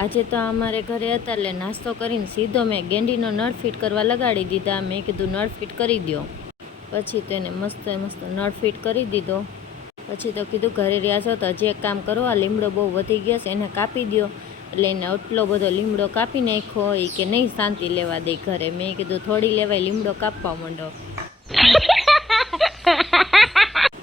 આજે તો અમારે ઘરે હતા એટલે નાસ્તો કરીને સીધો મેં ગેંડીનો નળ ફિટ કરવા લગાડી દીધા. મેં કીધું નળ ફિટ કરી દો. પછી તો એને મસ્ત મસ્ત નળ ફિટ કરી દીધો. પછી તો કીધું ઘરે રહ્યા છો તો હજી એક કામ કરો, આ લીમડો બહુ વધી ગયો છે એને કાપી દો. એટલે એને એટલો બધો લીમડો કાપી નાખ્યો એ કે નહીં શાંતિ લેવા દે ઘરે. મેં કીધું થોડી લેવાય, લીમડો કાપવા માંડો.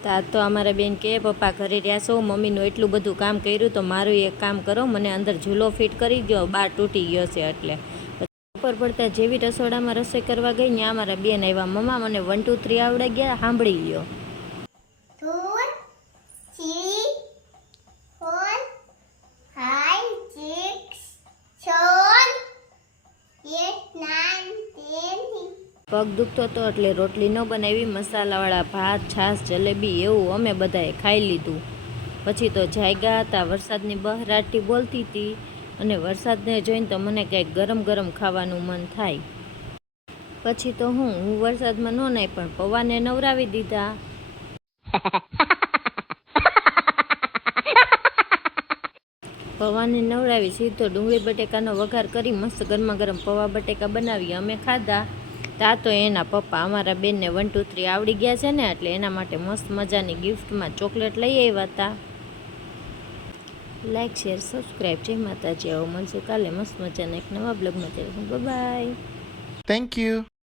તા તો અમારા બેન કહે પપ્પા ઘરે રહ્યા છો, મમ્મીનું એટલું બધું કામ કર્યું તો મારું એક કામ કરો, મને અંદર ઝૂલો ફિટ કરી દો, બાર તૂટી ગયો છે એટલે. ઉપર પડતા જેવી રસોડામાં રસોઈ કરવા ગઈ ત્યાં અમારા બેન આવ્યા, મમ્મા મને 1 2 3 આવડે ગયા, સાંભળી લ્યો. 2 3 4 5 6 7 8 9 10. પગ દુખતો હતો એટલે રોટલી ન બનાવી, મસાલાવાળા ભાત, છાશ, જલેબી એવું અમે બધાએ ખાઈ લીધું. પછી તો જાગ્યા હતા, વરસાદની બહરાટી બોલતી હતી અને વરસાદને જોઈને તો મને કંઈક ગરમ ગરમ ખાવાનું મન થાય. પછી તો હું વરસાદમાં ન નાઈ પણ પૌવાને નવરાવી દીધા. પૌવાને નવરાવી સીધો ડુંગળી બટેકાનો વઘાર કરી મસ્ત ગરમા ગરમ પૌવા બટેકા બનાવી અમે ખાધા. તા તો એના પપ્પા અમારા બેનને 1 2 3 આવડી ગયા છે ને એટલે એના માટે મસ્ત મજાની ગિફ્ટમાં ચોકલેટ લઈ આવ્યા હતા. Like share subscribe. જય માતાજી. આવો મળશું કાલે મસ્ત મજાના એક નવા બ્લોગમાં. Bye bye. Thank you.